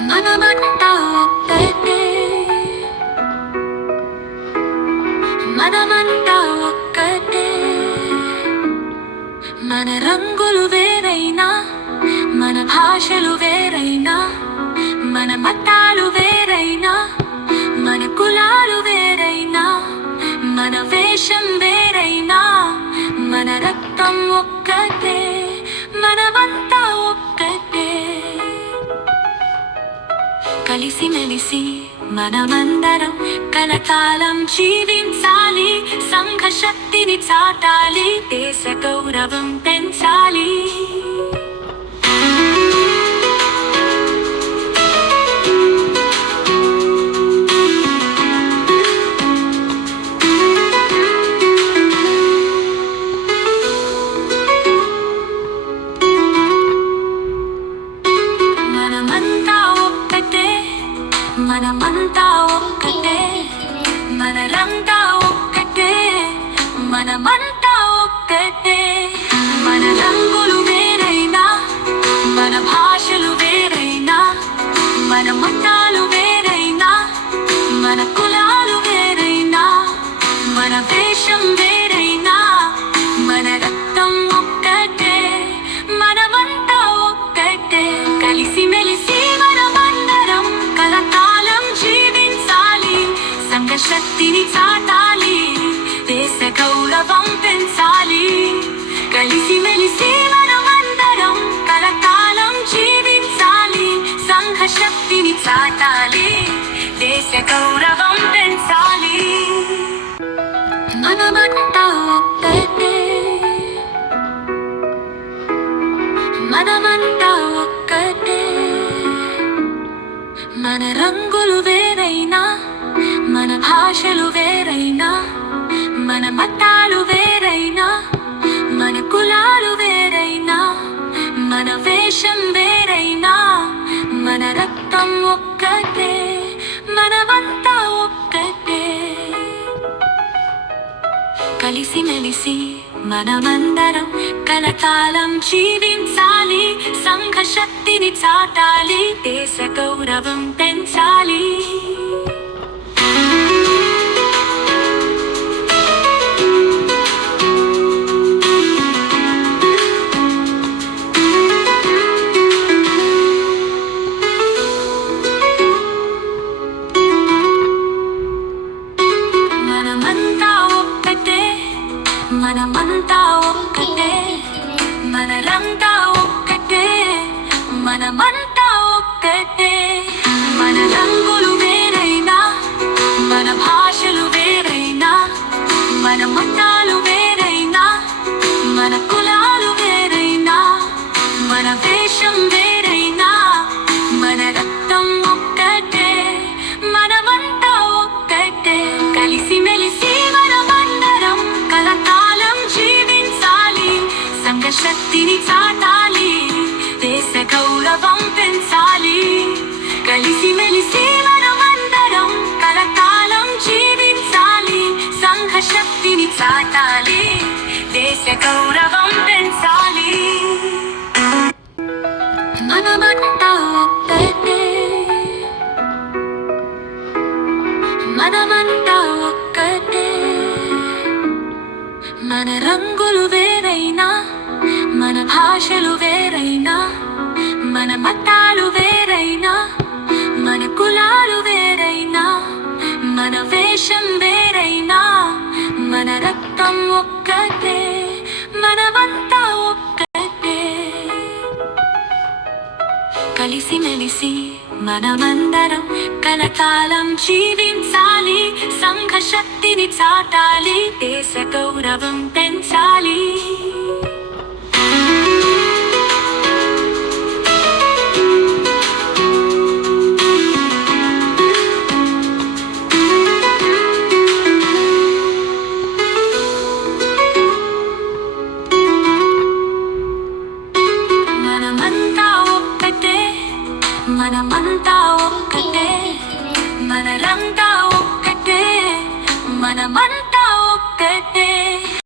మనమంతా ఒక్కటే, మనమంతా ఒక్కటే. మన రంగులు వేరైనా, మన భాషలు వేరైనా, మన మతాలు వేరైనా, మన కులాలు వేరైనా, మన వేషం వేరైనా, మన రక్తం ఒక్కటే, మనమంతా ఒక్కటే. కలిసిమెలిసి మనమందరం కలకాలం జీవించాలి, సంఘ శక్తిని చాటాలి, దేశ గౌరవం పెంచాలి. మనమంతా ఒక్కటే, మనమంతా ఒక్కటే, మనరంతా ఒక్కటే, మనమంతా ఒక్కటే. మన రంగులు వేరైనా, మన భాషలు వేరైనా, మన మతాలు వేరైనా, మన కులాలు వేరైనా, మన వేషం వేరైనా, మన రక్తం ఒక్కటే, మనమంతా ఒక్కటే. కలిసిమెలిసి మనమందరం కలకాలం జీవించాలి, సంఘ శక్తిని చాటాలి, దేశ గౌరవం పెంచాలి. కలిసిమెలిసి మనమందరం కలకాలం జీవించాలి, సంఘ శక్తిని చాటాలి, దేశ గౌరవం పెంచాలి. మనమంతా ఒక్కటే, మనమంతా ఒక్కటే. మన రంగులు వేరైనా, మన భాషలు వేరైనా, మన మతాలు వేరైనా, మన కులాలు వేరైనా, మన వేషం వేరైనా, మన రక్తం ఒక్కటే, మనమంతా ఒక్కటే. కలిసిమెలిసి మనమందరం కలకాలం జీవించాలి, సంఘ శక్తిని చాటాలి, దేశ గౌరవం పెంచాలి. మనమంతా ఒక్కటే, మనమంతా ఒక్కటే, మనరంతా ఒక్కటే, మనమంతా ఒక్కటే. మన రంగులు వేరైనా, మన భాషలు వేరైనా, మన మతాలు వేరైనా, మన కులాలు వేరైనా, మన వేషం వేరైనా, మన రక్తం ఒక్కటే, మనమంతా ఒక్కటే. కలిసిమెలిసి మనమందరం కలకాలం జీవించాలి, సంఘ శక్తిని చాటాలి, దేశ గౌరవం పెంచాలి. కలిసిమెలిసి మనమందరం కలకాలం జీవించాలి, సంఘ శక్తిని చాటాలి, దేశ గౌరవం పెంచాలి. మనమంతా ఒక్కటే, మనమంతా ఒక్కటే. మన రంగులు వేరైనా, మన భాషలు వేరైనా, మన మతాలు వేరైనా, మన కులాలు వేరైనా, మన వేషం వేరైనా, మన రక్తం ఒక్కటే, మనమంతా ఒక్కటే. కలిసిమెలిసి మనమందరం కలకాలం జీవించాలి, సంఘ శక్తిని చాటాలి, దేశ గౌరవం పెంచాలి. మనమంతా ఒక్కటే, మనమంతా ఒక్కటే, మనరంతా ఒక్కటే, మనమంతా